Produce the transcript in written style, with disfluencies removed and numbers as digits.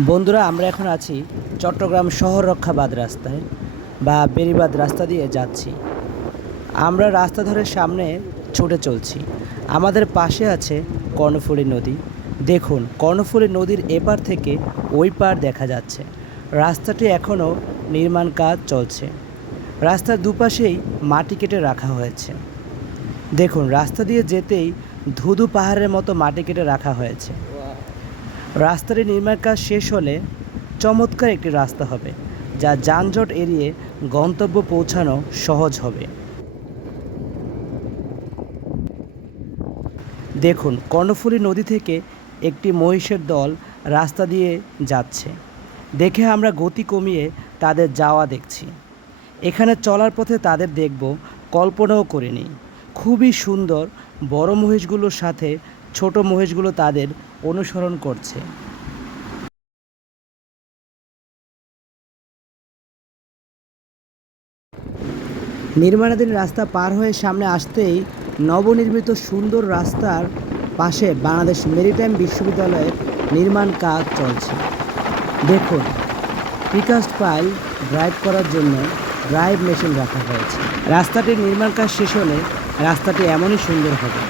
বন্ধুরা, আমরা এখন আছি চট্টগ্রাম শহর রক্ষা বাদ রাস্তায় বা বেড়িবাঁধ রাস্তা দিয়ে যাচ্ছি। আমরা রাস্তা ধরে সামনে ছুটে চলছি। আমাদের পাশে আছে কর্ণফুলী নদী। দেখুন, কর্ণফুলী নদীর এপার থেকে ওই পার দেখা যাচ্ছে। রাস্তাটি এখনও নির্মাণ কাজ চলছে। রাস্তার দুপাশেই মাটি কেটে রাখা হয়েছে। দেখুন, রাস্তা দিয়ে যেতেই ধুধু পাহাড়ের মতো মাটি কেটে রাখা হয়েছে। রাস্তাটি নির্মাণ কাজ শেষ হলে চমৎকার একটি রাস্তা হবে, যা যানজট এড়িয়ে গন্তব্য পৌঁছানো সহজ হবে। দেখুন, কর্ণফুলী নদী থেকে একটি মহিষের দল রাস্তা দিয়ে যাচ্ছে। দেখে আমরা গতি কমিয়ে তাদের যাওয়া দেখছি। এখানে চলার পথে তাদের দেখব, কল্পনাও করিনি। খুবই সুন্দর। বড় মহিষগুলোর সাথে ছোট মহিষগুলো তাদের অনুসরণ করছে। নির্মাণাধীন রাস্তা পার হয়ে সামনে আসতেই নবনির্মিত সুন্দর রাস্তার পাশে বাংলাদেশ মেরিটাইম বিশ্ববিদ্যালয়ের নির্মাণ কাজ চলছে। দেখুন, প্রিকাস্ট পাইল ড্রাইভ করার জন্য ড্রাইভ মেশিন রাখা হয়েছে। রাস্তাটির নির্মাণ কাজ শেষ হলে রাস্তাটি এমনই সুন্দর হবে।